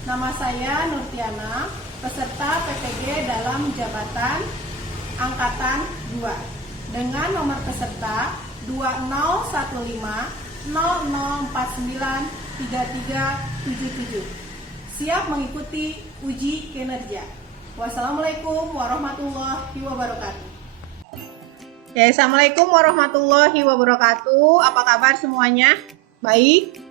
Nama saya Nurtiana, peserta PPG dalam jabatan Angkatan 2 dengan nomor peserta 2050049337. Siap mengikuti uji kinerja. Wassalamualaikum warahmatullahi wabarakatuh. Oke, assalamualaikum warahmatullahi wabarakatuh. Apa kabar semuanya? Baik?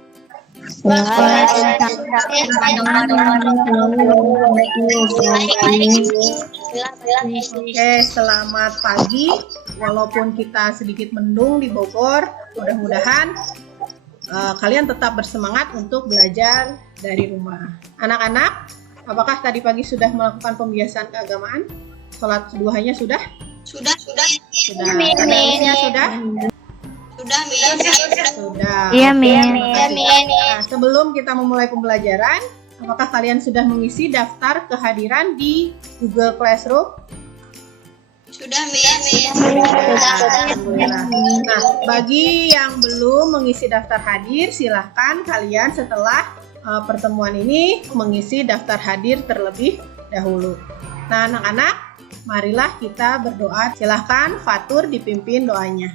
Oke, selamat pagi. Walaupun kita sedikit mendung di Bogor, mudah-mudahan kalian tetap bersemangat untuk belajar dari rumah. Anak-anak, apakah tadi pagi sudah melakukan pembiasaan keagamaan? Sholat duhanya sudah? Sudah. Tadarussnya sudah? Sudah. Iya, Min. Nah, sebelum kita memulai pembelajaran, apakah kalian sudah mengisi daftar kehadiran di Google Classroom? Sudah, Min. Alhamdulillah. Nah, bagi yang belum mengisi daftar hadir, silahkan kalian setelah pertemuan ini mengisi daftar hadir terlebih dahulu. Nah, anak-anak, marilah kita berdoa. Silahkan Fatur dipimpin doanya.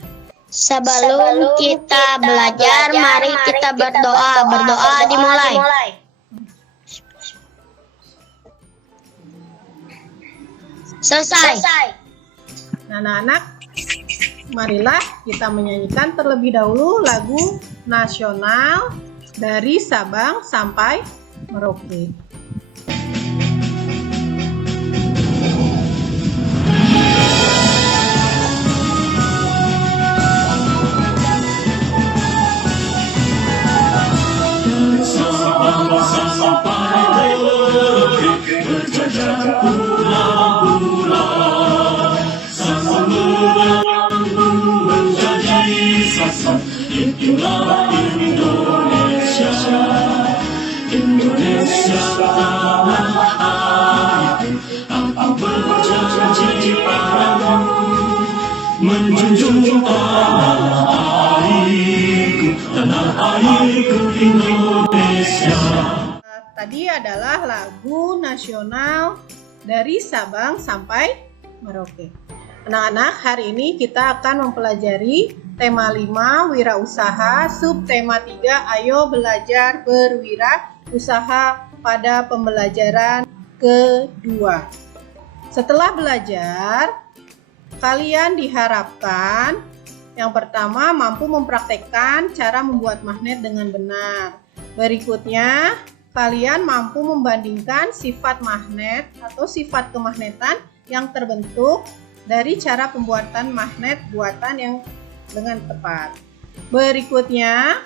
Sebelum kita belajar, mari kita berdoa. Berdoa dimulai. Selesai. Nah, anak-anak, marilah kita menyanyikan terlebih dahulu lagu nasional dari Sabang sampai Merauke. Itulah Indonesia, Indonesia tanah airku. Aku berjanji padamu menjunjung tanah airku Indonesia. Tadi adalah lagu nasional dari Sabang sampai Merauke. Anak-anak, hari ini kita akan mempelajari tema 5 wirausaha, subtema 3 ayo belajar berwirausaha pada pembelajaran kedua. Setelah belajar, kalian diharapkan yang pertama mampu mempraktekkan cara membuat magnet dengan benar. Berikutnya, kalian mampu membandingkan sifat magnet atau sifat kemagnetan yang terbentuk dari cara pembuatan magnet buatan yang dengan tepat. Berikutnya,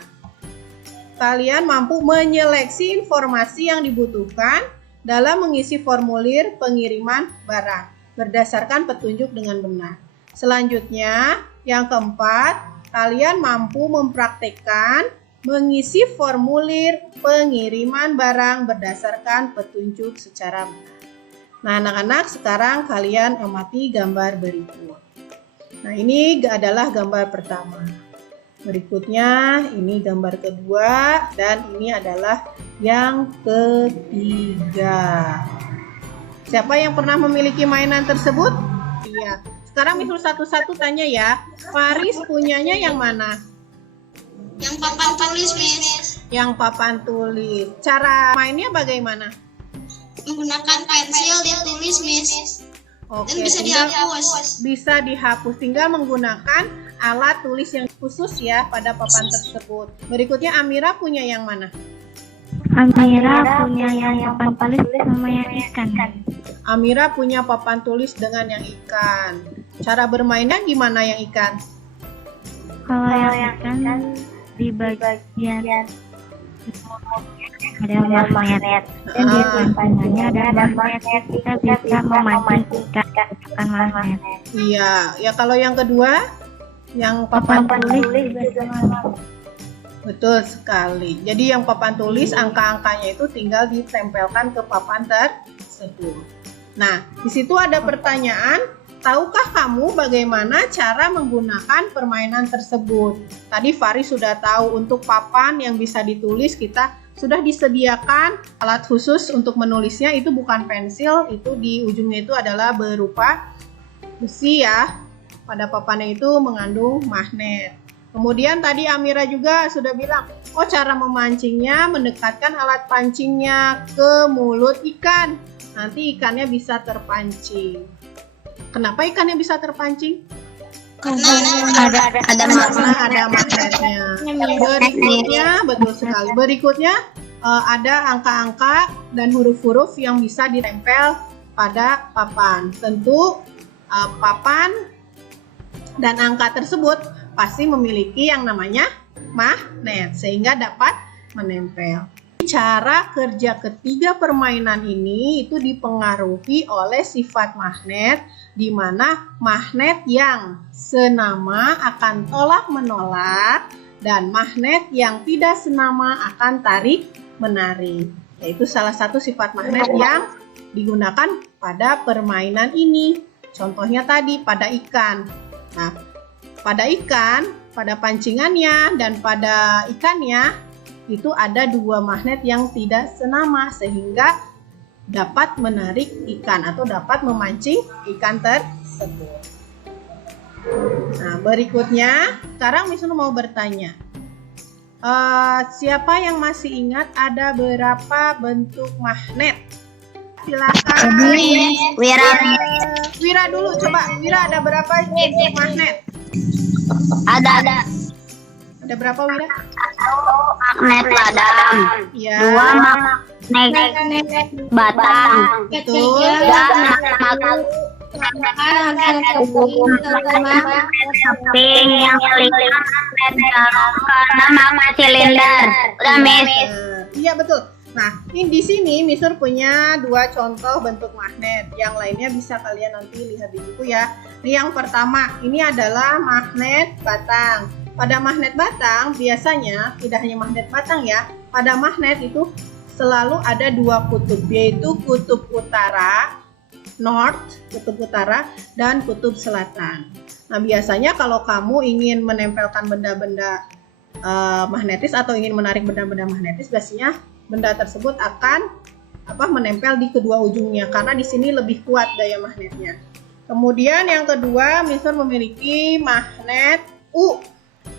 kalian mampu menyeleksi informasi yang dibutuhkan dalam mengisi formulir pengiriman barang berdasarkan petunjuk dengan benar. Selanjutnya, yang keempat, kalian mampu mempraktekkan mengisi formulir pengiriman barang berdasarkan petunjuk secara benar. Nah, anak-anak, sekarang kalian amati gambar berikut. Nah, ini adalah gambar pertama. Berikutnya, ini gambar kedua, dan ini adalah yang ketiga. Siapa yang pernah memiliki mainan tersebut? Iya. Sekarang Misul satu-satu tanya ya. Faris punyanya yang mana? Yang papan tulis, Miss. Yang papan tulis. Cara mainnya bagaimana? Menggunakan pensil ditulis, Miss. Oke, Dan bisa dihapus. Bisa dihapus, tinggal menggunakan alat tulis yang khusus ya pada papan tersebut. Berikutnya Amira punya yang mana? Amira punya yang papan tulis sama yang ikan. Amira punya papan tulis dengan yang ikan. Cara bermainnya gimana yang ikan? Kalau yang ikan di bagian ada magnet. Dan di sampingnya ada magnet. Kita bisa memancingkan magnet. Iya, ya kalau yang kedua, yang papan tulis. Betul sekali. Jadi yang papan tulis angka-angkanya itu tinggal ditempelkan ke papan tersebut. Nah, di situ ada pertanyaan, tahukah kamu bagaimana cara menggunakan permainan tersebut? Tadi Faris sudah tahu untuk papan yang bisa ditulis kita sudah disediakan alat khusus untuk menulisnya. Itu bukan pensil, itu di ujungnya itu adalah berupa besi ya. Pada papannya itu mengandung magnet. Kemudian tadi Amira juga sudah bilang, oh cara memancingnya mendekatkan alat pancingnya ke mulut ikan. Nanti ikannya bisa terpancing. Kenapa ikannya bisa terpancing? Karena Ada Magnetnya. Berikutnya, betul sekali. Berikutnya ada angka-angka dan huruf-huruf yang bisa ditempel pada papan. Tentu papan dan angka tersebut pasti memiliki yang namanya magnet sehingga dapat menempel. Cara kerja ketiga permainan ini itu dipengaruhi oleh sifat magnet, di mana magnet yang senama akan tolak-menolak dan magnet yang tidak senama akan tarik-menarik. Yaitu salah satu sifat magnet yang digunakan pada permainan ini. Contohnya tadi pada ikan. Nah, pada ikan, pada pancingannya dan pada ikannya itu ada dua magnet yang tidak senama sehingga dapat menarik ikan atau dapat memancing ikan tersebut. Nah, berikutnya sekarang Miss Nur mau bertanya, siapa yang masih ingat ada berapa bentuk magnet? Silakan. Wira dulu, coba. Wira, ada berapa bentuk magnet? Ada Ada berapa, Wira? magnet ladang, Ya. 2 magnet batang, Betul. dan magnet keping yang melingkar magnet jarum karena magnet silinder. Udah, Miss. Iya, betul. Nah, di sini Miss Nur punya dua contoh bentuk magnet. Yang lainnya bisa kalian nanti lihat di buku ya. Yang pertama, ini adalah magnet batang. Pada magnet batang biasanya tidak hanya magnet batang ya. Pada magnet itu selalu ada dua kutub, yaitu kutub utara, north, kutub utara, dan kutub selatan. Nah, biasanya kalau kamu ingin menempelkan benda-benda magnetis atau ingin menarik benda-benda magnetis, biasanya benda tersebut akan menempel di kedua ujungnya karena di sini lebih kuat daya magnetnya. Kemudian yang kedua, Miss Nur memiliki magnet U.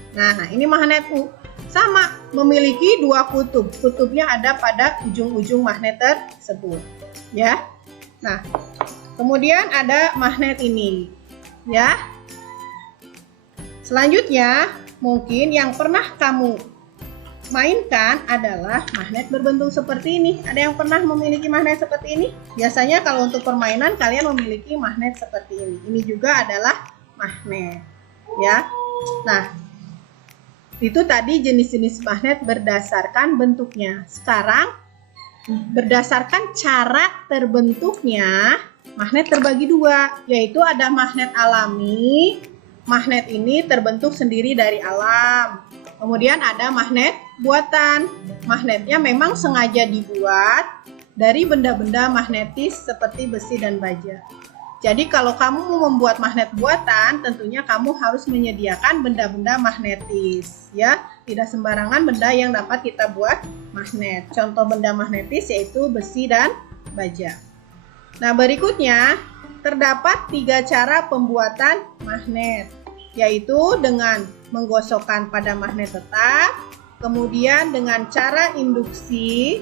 Nah, ini magnet U sama memiliki dua kutub. Kutubnya ada pada ujung-ujung magnet tersebut, ya. Nah, kemudian ada magnet ini, ya. Selanjutnya, mungkin yang pernah kamu mainkan adalah magnet berbentuk seperti ini. Ada yang pernah memiliki magnet seperti ini? Biasanya kalau untuk permainan kalian memiliki magnet seperti ini. Ini juga adalah magnet, ya. Nah, itu tadi jenis-jenis magnet berdasarkan bentuknya. Sekarang berdasarkan cara terbentuknya, magnet terbagi dua, yaitu ada magnet alami. Magnet ini terbentuk sendiri dari alam. Kemudian ada magnet buatan. Magnetnya memang sengaja dibuat dari benda-benda magnetis seperti besi dan baja. Jadi kalau kamu mau membuat magnet buatan, tentunya kamu harus menyediakan benda-benda magnetis, ya. Tidak sembarangan benda yang dapat kita buat magnet. Contoh benda magnetis yaitu besi dan baja. Nah, berikutnya terdapat 3 cara pembuatan magnet, yaitu dengan menggosokkan pada magnet tetap, kemudian dengan cara induksi,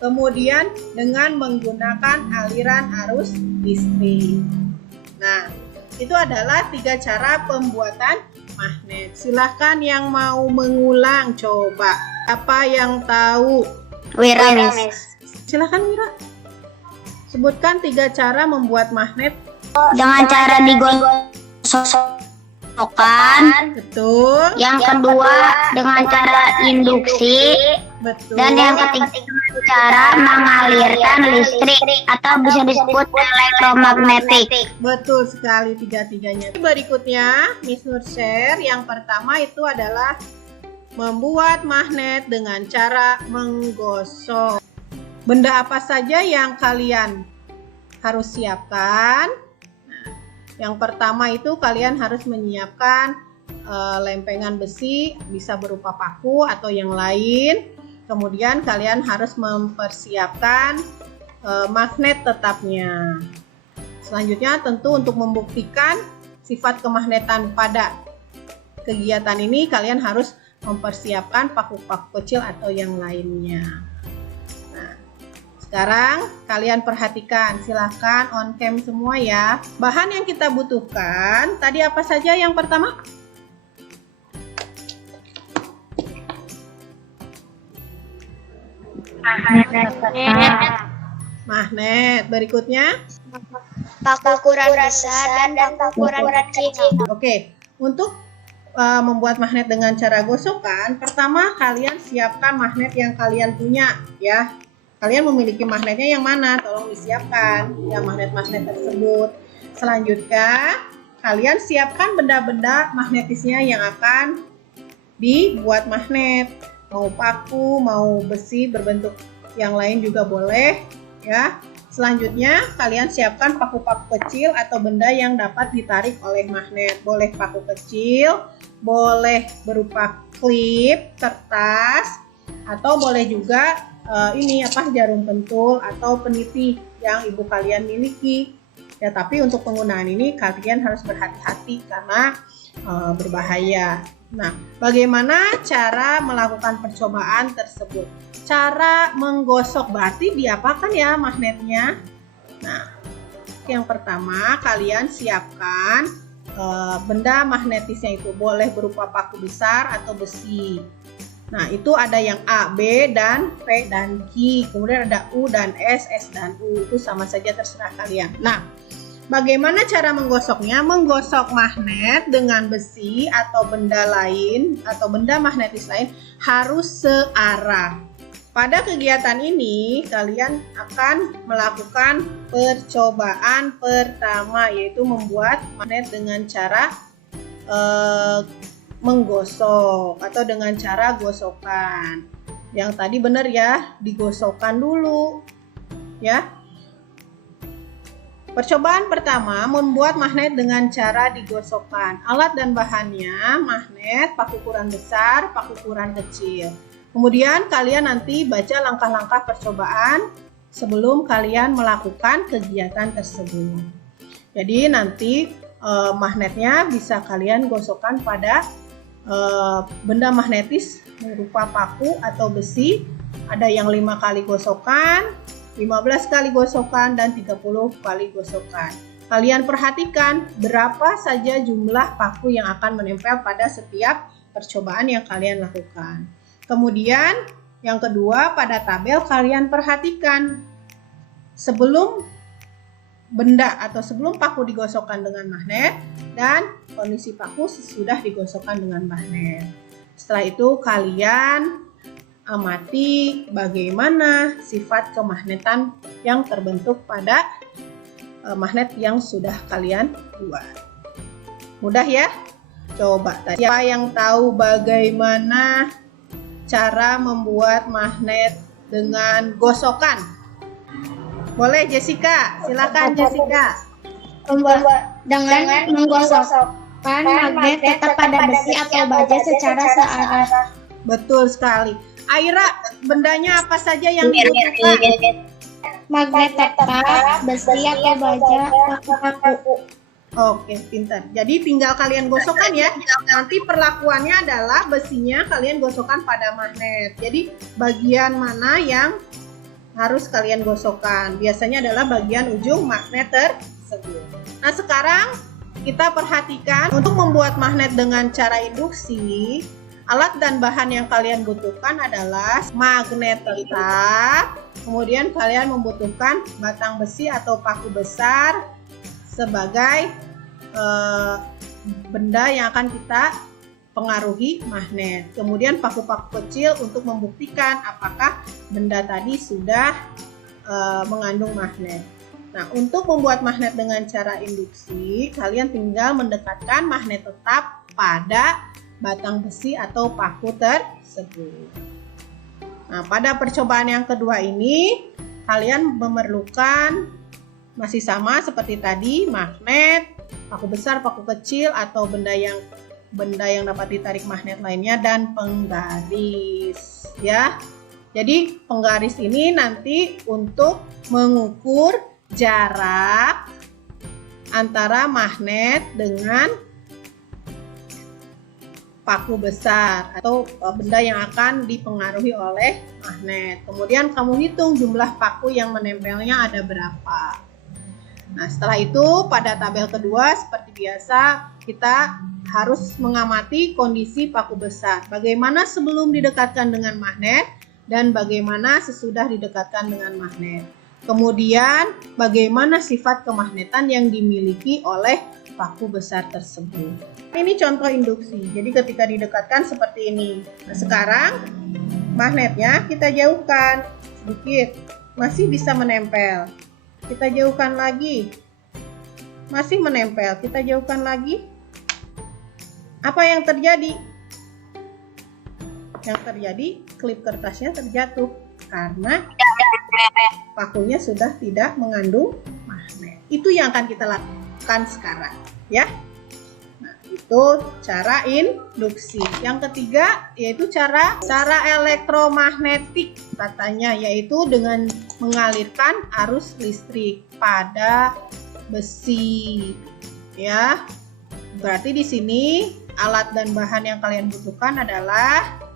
kemudian dengan menggunakan aliran arus listrik. Nah, itu adalah 3 cara pembuatan magnet. Silahkan yang mau mengulang, coba. Apa yang tahu? Wira, Miss. Silahkan Wira. Sebutkan 3 cara membuat magnet. Dengan cara digosokkan. Betul. Yang kedua dengan cara induksi. Betul. Dan yang ketiga dengan cara mengalirkan listrik atau bisa disebut elektromagnetik. Betul sekali 3-tiganya. Berikutnya, Miss Nur share. Yang pertama itu adalah membuat magnet dengan cara menggosok. Benda apa saja yang kalian harus siapkan? Nah, yang pertama itu kalian harus menyiapkan lempengan besi, bisa berupa paku atau yang lain. Kemudian kalian harus mempersiapkan magnet tetapnya. Selanjutnya tentu untuk membuktikan sifat kemagnetan pada kegiatan ini kalian harus mempersiapkan paku-paku kecil atau yang lainnya. Nah, sekarang kalian perhatikan, silahkan on cam semua ya. Bahan yang kita butuhkan tadi apa saja yang pertama? Magnet. Berikutnya Paku ukuran besar dan paku ukuran kecil. Oke, untuk membuat magnet dengan cara gosokan, pertama kalian siapkan magnet yang kalian punya ya. Kalian memiliki magnetnya yang mana? Tolong disiapkan yang magnet-magnet tersebut. Selanjutnya, kalian siapkan benda-benda magnetisnya yang akan dibuat magnet. Mau paku, mau besi berbentuk yang lain juga boleh ya. Selanjutnya, kalian siapkan paku-paku kecil atau benda yang dapat ditarik oleh magnet. Boleh paku kecil, boleh berupa klip, kertas, atau boleh juga jarum pentul atau peniti yang ibu kalian miliki. Ya, tapi untuk penggunaan ini kalian harus berhati-hati karena berbahaya. Nah, bagaimana cara melakukan percobaan tersebut? Cara menggosok berarti diapakan ya magnetnya? Nah, yang pertama kalian siapkan benda magnetisnya itu boleh berupa paku besar atau besi. Nah, itu ada yang A, B, dan P dan Q. Kemudian ada U dan S, S dan U. Itu sama saja terserah kalian. Nah, bagaimana cara menggosoknya? Menggosok magnet dengan besi atau benda lain atau benda magnetis lain harus searah. Pada kegiatan ini kalian akan melakukan percobaan pertama, yaitu membuat magnet dengan cara menggosok atau dengan cara gosokan. Yang tadi benar ya, digosokkan dulu ya. Percobaan pertama, membuat magnet dengan cara digosokkan. Alat dan bahannya magnet, paku ukuran besar, paku ukuran kecil. Kemudian kalian nanti baca langkah-langkah percobaan sebelum kalian melakukan kegiatan tersebut. Jadi nanti magnetnya bisa kalian gosokkan pada benda magnetis berupa paku atau besi. Ada yang 5 kali gosokan, 15 kali gosokan, dan 30 kali gosokan. Kalian perhatikan berapa saja jumlah paku yang akan menempel pada setiap percobaan yang kalian lakukan. Kemudian yang kedua, pada tabel kalian perhatikan sebelum benda atau sebelum paku digosokkan dengan magnet dan kondisi paku sesudah digosokkan dengan magnet. Setelah itu kalian amati bagaimana sifat kemagnetan yang terbentuk pada magnet yang sudah kalian buat. Mudah ya? Coba siapa yang tahu bagaimana cara membuat magnet dengan gosokan? Boleh Jessica, silakan Jessica. Dengan menggosokkan magnet tetap pada besi atau baja secara searah. Betul sekali. Aira, bendanya apa saja yang dibutuhkan? Magnet tetap, besi atau baja, paku. Oke, pintar. Jadi tinggal kalian gosokkan ya. Nanti perlakuannya adalah besinya kalian gosokkan pada magnet. Jadi bagian mana yang harus kalian gosokkan? Biasanya adalah bagian ujung magnet tersebut. Nah, sekarang kita perhatikan untuk membuat magnet dengan cara induksi. Alat dan bahan yang kalian butuhkan adalah magnet tetap. Kemudian kalian membutuhkan batang besi atau paku besar sebagai benda yang akan kita pengaruhi magnet. Kemudian paku-paku kecil untuk membuktikan apakah benda tadi sudah mengandung magnet. Nah, untuk membuat magnet dengan cara induksi, kalian tinggal mendekatkan magnet tetap pada batang besi atau paku tersebut. Nah, pada percobaan yang kedua ini, kalian memerlukan masih sama seperti tadi, magnet, paku besar, paku kecil, atau benda yang dapat ditarik magnet lainnya, dan penggaris ya. Jadi penggaris ini nanti untuk mengukur jarak antara magnet dengan paku besar atau benda yang akan dipengaruhi oleh magnet. Kemudian kamu hitung jumlah paku yang menempelnya ada berapa. Nah, setelah itu pada tabel kedua seperti biasa kita harus mengamati kondisi paku besar. Bagaimana sebelum didekatkan dengan magnet dan bagaimana sesudah didekatkan dengan magnet. Kemudian bagaimana sifat kemagnetan yang dimiliki oleh paku besar tersebut. Ini contoh induksi. Jadi ketika didekatkan seperti ini. Nah, sekarang magnetnya kita jauhkan sedikit. Masih bisa menempel. Kita jauhkan lagi. Masih menempel. Kita jauhkan lagi. Apa yang terjadi? Yang terjadi klip kertasnya terjatuh karena pakunya sudah tidak mengandung magnet. Itu yang akan kita lakukan sekarang, ya. Nah, itu cara induksi. Yang ketiga yaitu cara elektromagnetik katanya, yaitu dengan mengalirkan arus listrik pada besi. Ya. Berarti di sini alat dan bahan yang kalian butuhkan adalah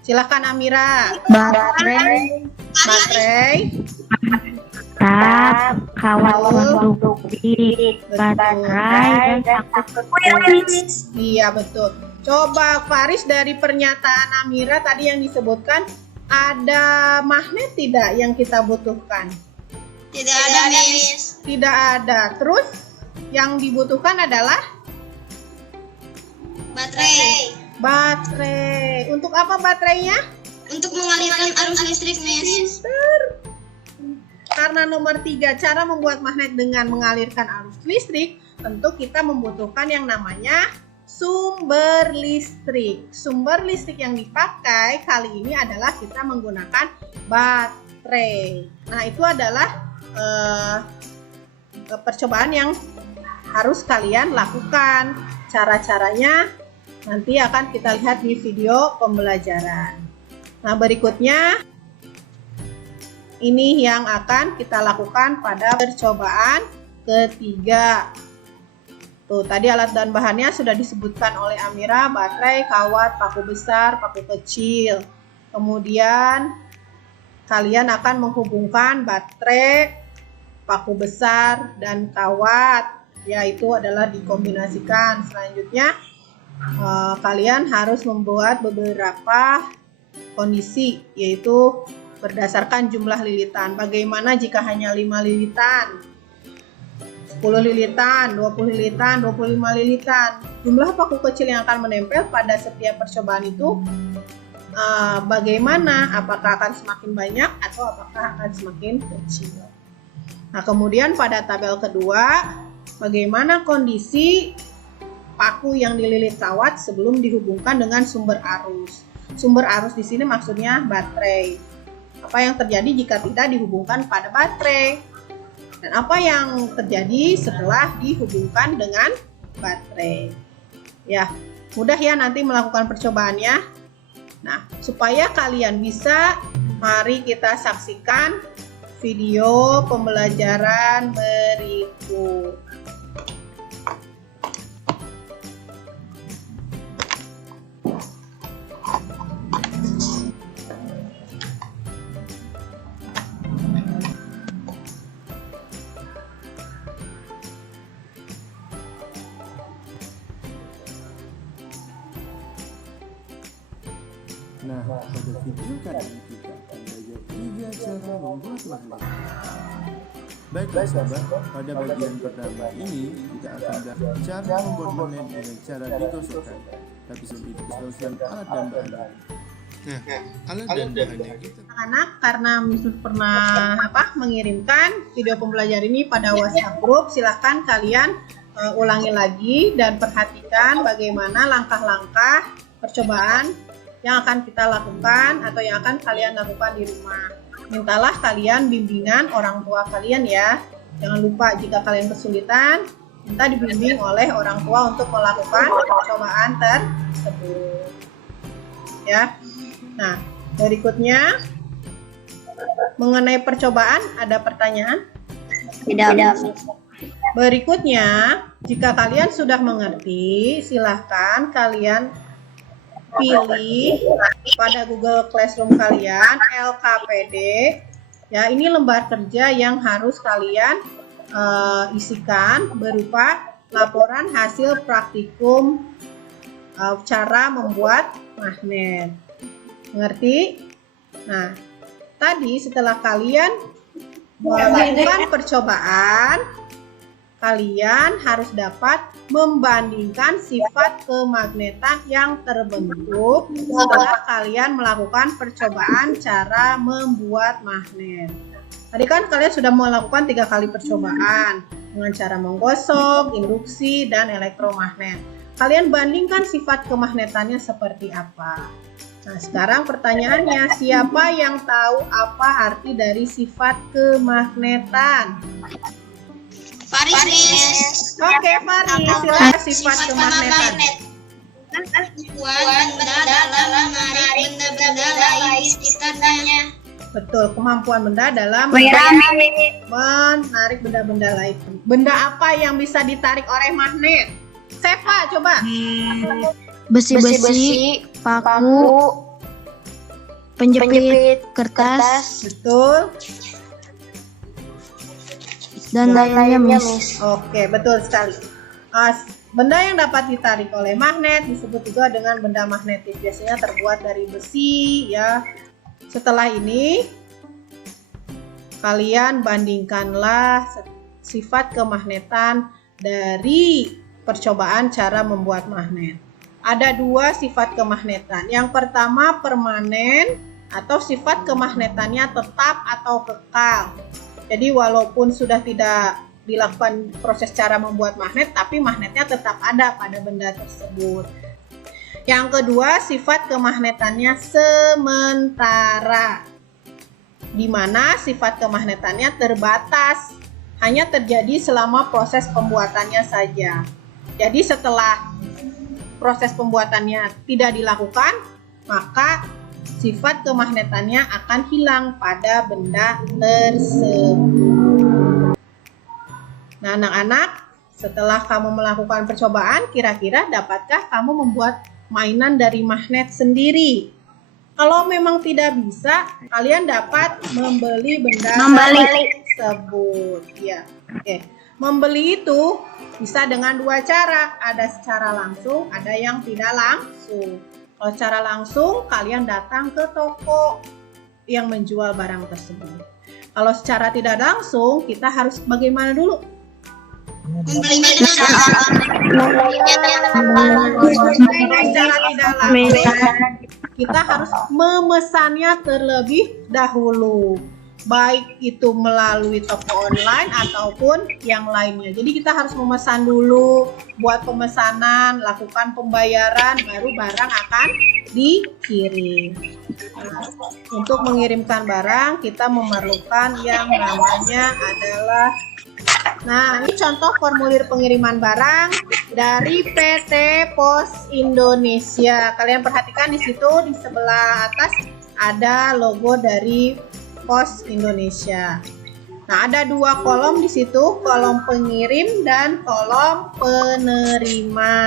Silakan Amira. Baterai, kawat konduksi, baterai, dan paku. Iya, betul. Coba Faris, dari pernyataan Amira tadi yang disebutkan, ada magnet tidak yang kita butuhkan? Tidak ada, Miss. Tidak ada. Terus yang dibutuhkan adalah baterai. Untuk apa baterainya? Untuk mengalirkan arus listrik, Miss. Karena nomor 3, cara membuat magnet dengan mengalirkan arus listrik, tentu kita membutuhkan yang namanya sumber listrik. Sumber listrik yang dipakai kali ini adalah kita menggunakan baterai. Nah, itu adalah percobaan yang harus kalian lakukan. Cara-caranya nanti akan kita lihat di video pembelajaran. Nah, berikutnya ini yang akan kita lakukan pada percobaan ketiga. Tuh, tadi alat dan bahannya sudah disebutkan oleh Amira, baterai, kawat, paku besar, paku kecil. Kemudian kalian akan menghubungkan baterai, paku besar, dan kawat, yaitu adalah dikombinasikan. Selanjutnya kalian harus membuat beberapa kondisi, yaitu berdasarkan jumlah lilitan. Bagaimana jika hanya 5 lilitan, 10 lilitan, 20 lilitan, 25 lilitan? Jumlah paku kecil yang akan menempel pada setiap percobaan itu bagaimana? Apakah akan semakin banyak atau apakah akan semakin kecil? Nah, kemudian pada tabel kedua, bagaimana kondisi paku yang dililit kawat sebelum dihubungkan dengan sumber arus. Sumber arus di sini maksudnya baterai. Apa yang terjadi jika tidak dihubungkan pada baterai? Dan apa yang terjadi setelah dihubungkan dengan baterai? Ya, mudah ya nanti melakukan percobaannya. Nah, supaya kalian bisa, mari kita saksikan video pembelajaran berikut. Nah, pada video kali ini kita akan belajar 3 cara membuat magnet. Baiklah sahabat, pada bagian pertama ini kita akan belajar cara membuat magnet dengan cara digosokkan. Tapi sebelum itu, kita alat dan bahannya. Nah, alat dan bahannya kita. Anak-anak, karena Miss pernah mengirimkan video pembelajaran ini pada WhatsApp group, silahkan kalian ulangi lagi dan perhatikan bagaimana langkah-langkah percobaan yang akan kita lakukan atau yang akan kalian lakukan di rumah. Mintalah kalian bimbingan orang tua kalian ya. Jangan lupa jika kalian kesulitan, minta dibimbing oleh orang tua untuk melakukan percobaan tersebut. Ya. Nah, Berikutnya, mengenai percobaan, ada pertanyaan? Tidak. Berikutnya, jika kalian sudah mengerti, silahkan kalian pilih pada Google Classroom kalian LKPD. Ya, ini lembar kerja yang harus kalian isikan berupa laporan hasil praktikum cara membuat magnet. Mengerti? Nah, tadi setelah kalian melakukan percobaan, kalian harus dapat membandingkan sifat kemagnetan yang terbentuk setelah kalian melakukan percobaan cara membuat magnet. Tadi kan kalian sudah melakukan 3 kali percobaan dengan cara menggosok, induksi, dan elektromagnet. Kalian bandingkan sifat kemagnetannya seperti apa. Nah, sekarang pertanyaannya, siapa yang tahu apa arti dari sifat kemagnetan? Faris. Oke, Faris, silakan sifat kemagnetan. Kemampuan benda dalam menarik benda-benda lain di sekitarnya. Betul, kemampuan benda dalam menarik benda-benda lain. Benda apa yang bisa ditarik oleh magnet? Seva, coba. Besi-besi, paku, penjepit kertas, Betul. dan lainnya, Miss. Oke, betul sekali. Benda yang dapat ditarik oleh magnet disebut juga dengan benda magnetis. Biasanya terbuat dari besi, ya. Setelah ini, kalian bandingkanlah sifat kemagnetan dari percobaan cara membuat magnet. Ada 2 sifat kemagnetan. Yang pertama permanen atau sifat kemagnetannya tetap atau kekal. Jadi walaupun sudah tidak dilakukan proses cara membuat magnet, tapi magnetnya tetap ada pada benda tersebut. Yang kedua, sifat kemagnetannya sementara, di mana sifat kemagnetannya terbatas, hanya terjadi selama proses pembuatannya saja. Jadi setelah proses pembuatannya tidak dilakukan, maka sifat kemagnetannya akan hilang pada benda tersebut. Nah, anak-anak, setelah kamu melakukan percobaan, kira-kira dapatkah kamu membuat mainan dari magnet sendiri? Kalau memang tidak bisa, kalian dapat membeli benda tersebut. Ya, oke. Membeli itu bisa dengan 2 cara, ada secara langsung, ada yang tidak langsung. Kalau secara langsung, kalian datang ke toko yang menjual barang tersebut. Kalau secara tidak langsung, kita harus bagaimana dulu? Membelinya Secara tidak langsung, kita harus memesannya terlebih dahulu. Baik itu melalui toko online ataupun yang lainnya. Jadi kita harus memesan dulu, buat pemesanan, lakukan pembayaran, baru barang akan dikirim. Nah, untuk mengirimkan barang, kita memerlukan yang namanya adalah, nah ini contoh formulir pengiriman barang dari PT Pos Indonesia. Kalian perhatikan di situ di sebelah atas ada logo dari Pos Indonesia. Nah, ada 2 kolom di situ, kolom pengirim dan kolom penerima.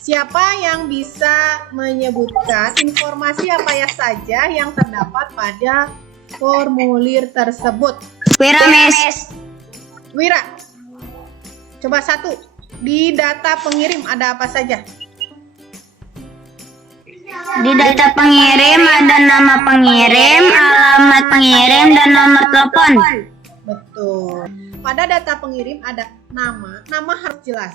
Siapa yang bisa menyebutkan informasi apa ya saja yang terdapat pada formulir tersebut? Wira, Miss. Wira, coba 1. Di data pengirim ada apa saja? Di data pengirim ada nama pengirim, alamat pengirim, dan nomor telepon. Betul. Pada data pengirim ada nama harus jelas.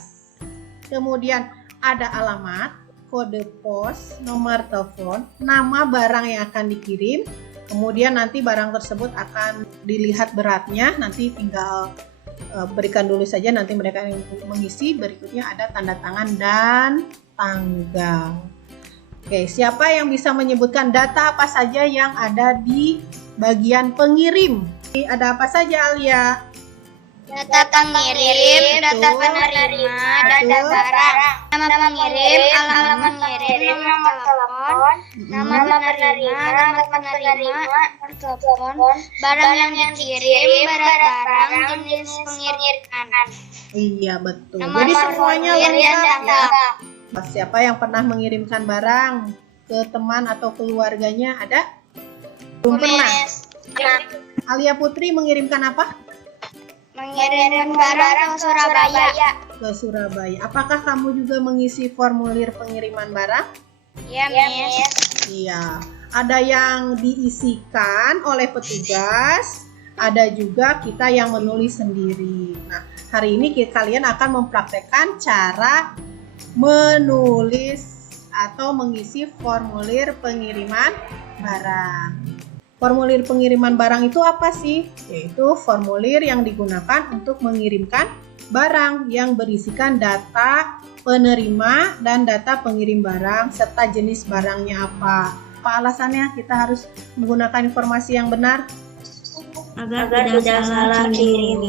Kemudian ada alamat, kode pos, nomor telepon, nama barang yang akan dikirim. Kemudian nanti barang tersebut akan dilihat beratnya, nanti tinggal berikan dulu saja, nanti mereka yang mengisi. Berikutnya ada tanda tangan dan tanggal. Oke, siapa yang bisa menyebutkan data apa saja yang ada di bagian pengirim? Ada apa saja, Alia? Data pengirim, data penerima, data barang. Nama pengirim, alamat pengirim, nomor telepon, nama penerima, alamat penerima, nomor telepon, barang yang dikirim, barang, jenis pengiriman. Iya, betul. Nomor Jadi semuanya formulir dan lengkap ya. data. Siapa yang pernah mengirimkan barang ke teman atau keluarganya? Ada? Belum pernah. Alia Putri mengirimkan apa? Mengirimkan barang ke Surabaya. Ke Surabaya. Apakah kamu juga mengisi formulir pengiriman barang? Ya, Miss. Iya. Ada yang diisikan oleh petugas, ada juga kita yang menulis sendiri. Nah, hari ini kalian akan mempraktekkan cara menulis atau mengisi formulir pengiriman barang. Formulir pengiriman barang itu apa sih? Yaitu formulir yang digunakan untuk mengirimkan barang yang berisikan data penerima dan data pengirim barang serta jenis barangnya apa. Apa alasannya kita harus menggunakan informasi yang benar? Agar tidak salah kirim.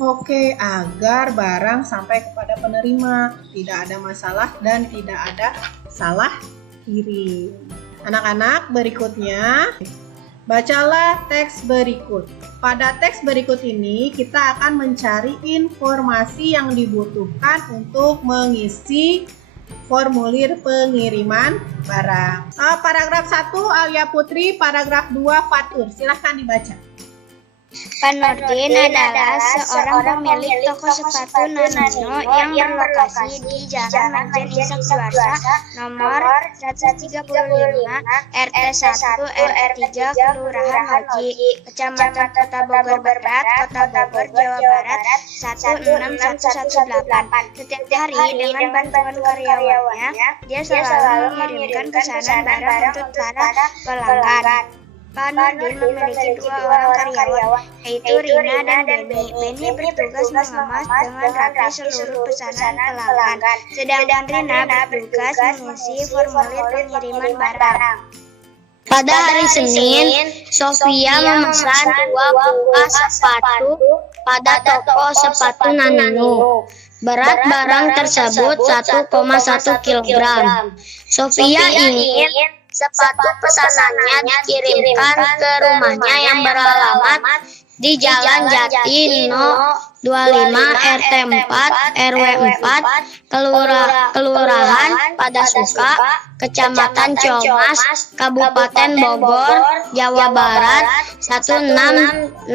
Oke, agar barang sampai kepada penerima, tidak ada masalah dan tidak ada salah kirim. Anak-anak, berikutnya bacalah teks berikut. Pada teks berikut ini kita akan mencari informasi yang dibutuhkan untuk mengisi formulir pengiriman barang. Paragraf 1 Alia Putri, paragraf 2 Fatur. Silahkan dibaca. Pak Nurdin adalah seorang pemilik toko sepatu Nanano yang berlokasi di Jalan Majen Ishak Juwarsa nomor 135 RT 1 RT 3 Kelurahan Hoji, Kecamatan Kota Bogor Barat, Kota Bogor, Jawa Barat 16118. Setiap hari dengan bantuan karyawannya, dia selalu mengirimkan pesanan barang untuk para pelanggan. Pak Nurdin memiliki 2 orang karyawan, yaitu Rina dan Beni. Beni bertugas mengemas dengan rapi seluruh pesanan pelanggan, sedangkan Rina bertugas mengisi formulir pengiriman barang. Pada hari Senin, Sofia memesan 2 buah sepatu pada toko sepatu Nanino. Berat barang tersebut 1,1 kg. Sofia ingin sepatu pesanannya dikirimkan ke rumahnya yang beralamat di Jalan Jati No 25 RT 4 RW 4 Kelurahan Padasuka, Kecamatan Ciamas, Kabupaten Bogor, Jawa Barat 16610.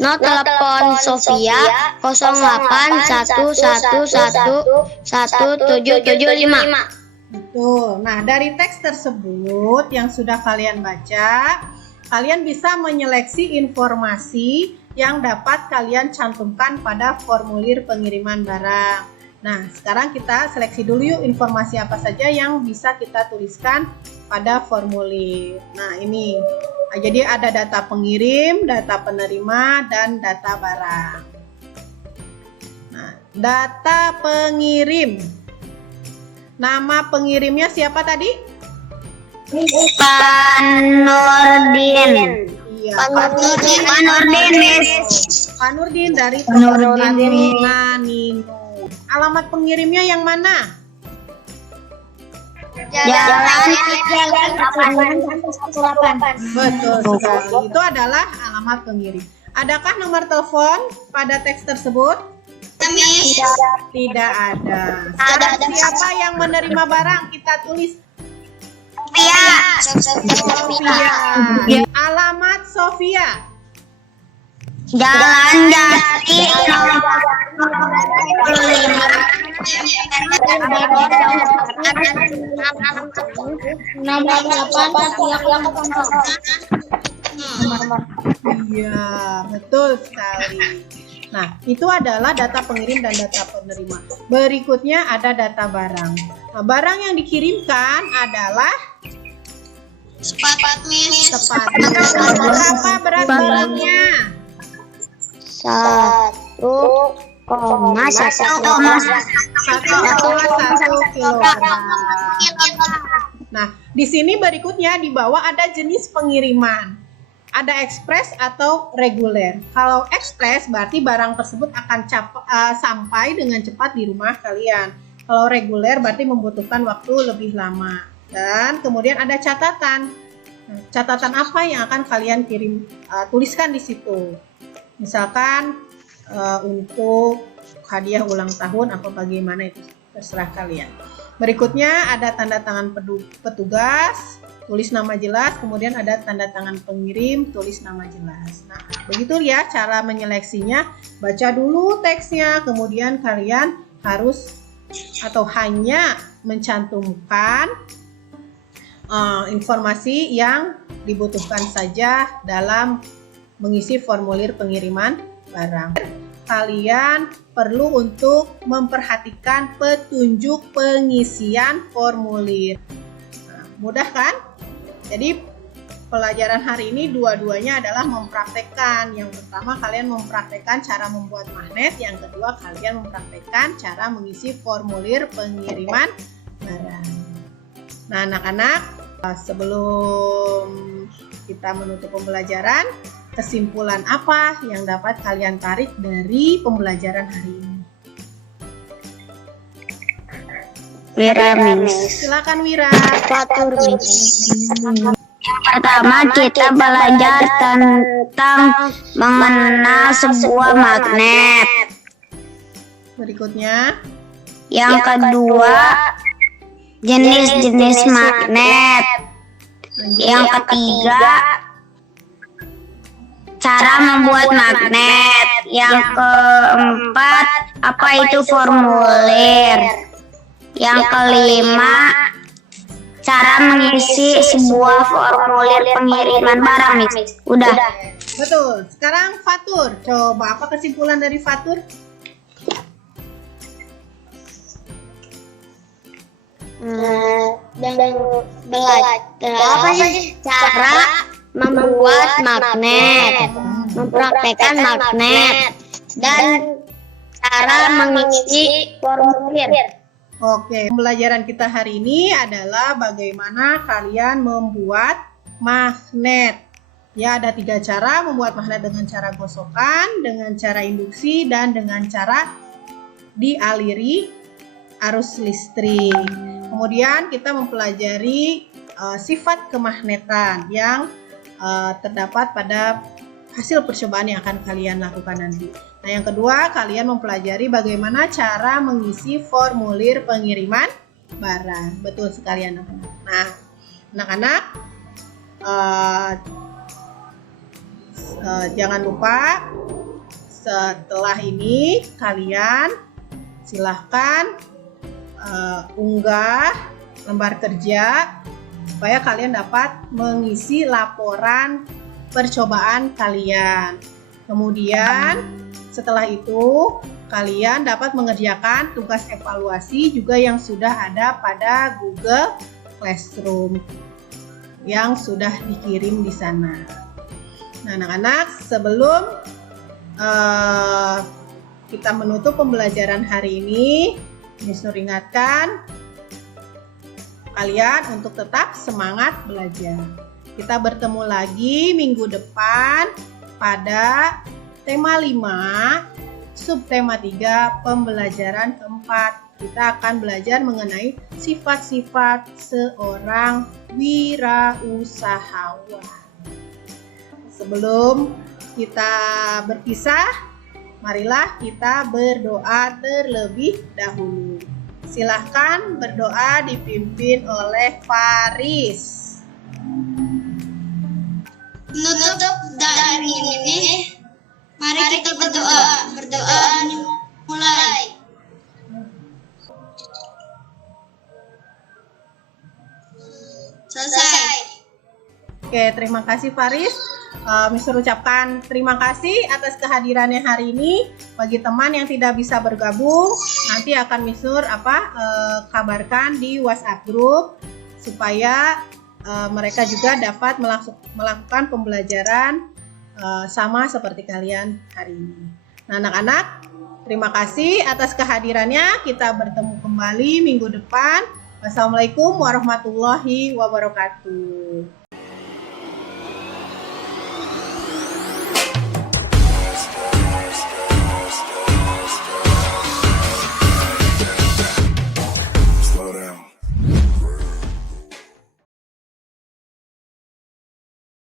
Not telepon Sofia 0811111775. Betul. Nah, dari teks tersebut yang sudah kalian baca, kalian bisa menyeleksi informasi yang dapat kalian cantumkan pada formulir pengiriman barang. Nah, sekarang kita seleksi dulu yuk informasi apa saja yang bisa kita tuliskan pada formulir. Nah, ini. Jadi ada data pengirim, data penerima, dan data barang. Nah, data pengirim. Nama pengirimnya siapa tadi? Pak Nurdin. Iya, Pak Nurdin. Pak Nurdin dari toko Nanino. Alamat pengirimnya yang mana? Jalan 818. Betul sekali. Itu adalah alamat pengirim. Adakah nomor telepon pada teks tersebut? Tidak ada. Sekarang siapa yang menerima barang? Kita tulis Sofia. Alamat Sofia. Jalan Jati nomor 8. Iya, betul sekali. Nah, itu adalah data pengirim dan data penerima. Berikutnya ada data barang. Nah, barang yang dikirimkan adalah sepatu. Berapa berat barangnya? 1,1 kilogram. Nah, di sini berikutnya di bawah ada jenis pengiriman. ada ekspres atau reguler. Kalau ekspres berarti barang tersebut akan sampai dengan cepat di rumah kalian. Kalau reguler berarti membutuhkan waktu lebih lama. Dan kemudian ada catatan. Catatan apa yang akan kalian tuliskan di situ? Misalkan untuk hadiah ulang tahun atau bagaimana, itu terserah kalian. Berikutnya ada tanda tangan petugas, tulis nama jelas, kemudian ada tanda tangan pengirim, tulis nama jelas. Nah, begitu ya cara menyeleksinya. Baca dulu teksnya, kemudian kalian harus atau hanya mencantumkan informasi yang dibutuhkan saja dalam mengisi formulir pengiriman barang. Kalian perlu untuk memperhatikan petunjuk pengisian formulir. Nah, mudah kan? Jadi pelajaran hari ini dua-duanya adalah mempraktekkan. Yang pertama kalian mempraktekkan cara membuat magnet, yang kedua kalian mempraktekkan cara mengisi formulir pengiriman barang. Nah, anak-anak, sebelum kita menutup pembelajaran, kesimpulan apa yang dapat kalian tarik dari pembelajaran hari ini? Wira, Miss. Silakan Wira. Fatur. Pertama, kita belajar tentang mengenal sebuah magnet. Berikutnya, Yang kedua, jenis-jenis magnet. Yang ketiga, cara membuat magnet. Yang keempat, apa itu formulir. Yang kelima, cara mengisi sebuah formulir pengiriman barang, Miss. Udah. betul. Sekarang Fatur, coba apa kesimpulan dari Fatur? Dan belajar apa sih cara membuat magnet, mempraktekkan magnet, dan cara mengisi formulir. Oke, pembelajaran kita hari ini adalah bagaimana kalian membuat magnet. Ya, ada 3 cara membuat magnet: dengan cara gosokan, dengan cara induksi, dan dengan cara dialiri arus listrik. Kemudian kita mempelajari sifat kemagnetan yang terdapat pada hasil percobaan yang akan kalian lakukan nanti. Nah, yang kedua, kalian mempelajari bagaimana cara mengisi formulir pengiriman barang. Betul sekali anak-anak. Nah, anak-anak, jangan lupa setelah ini kalian silahkan unggah lembar kerja supaya kalian dapat mengisi laporan percobaan kalian. Kemudian setelah itu kalian dapat mengerjakan tugas evaluasi juga yang sudah ada pada Google Classroom yang sudah dikirim di sana. Nah, anak-anak, sebelum kita menutup pembelajaran hari ini, Miss Nur ingatkan kalian untuk tetap semangat belajar. Kita bertemu lagi minggu depan pada tema 5, subtema 3, pembelajaran keempat. Kita akan belajar mengenai sifat-sifat seorang wirausahawan. Sebelum kita berpisah, marilah kita berdoa terlebih dahulu. Silahkan berdoa dipimpin oleh Faris. Menutup dari ini, mari kita berdoa. Berdoa mulai. Selesai. Oke, terima kasih Faris. Miss ucapkan terima kasih atas kehadirannya hari ini. Bagi teman yang tidak bisa bergabung, nanti akan Miss Nur kabarkan di WhatsApp group supaya mereka juga dapat melakukan pembelajaran sama seperti kalian hari ini. Nah, anak-anak, terima kasih atas kehadirannya. Kita bertemu kembali minggu depan. Wassalamualaikum warahmatullahi wabarakatuh.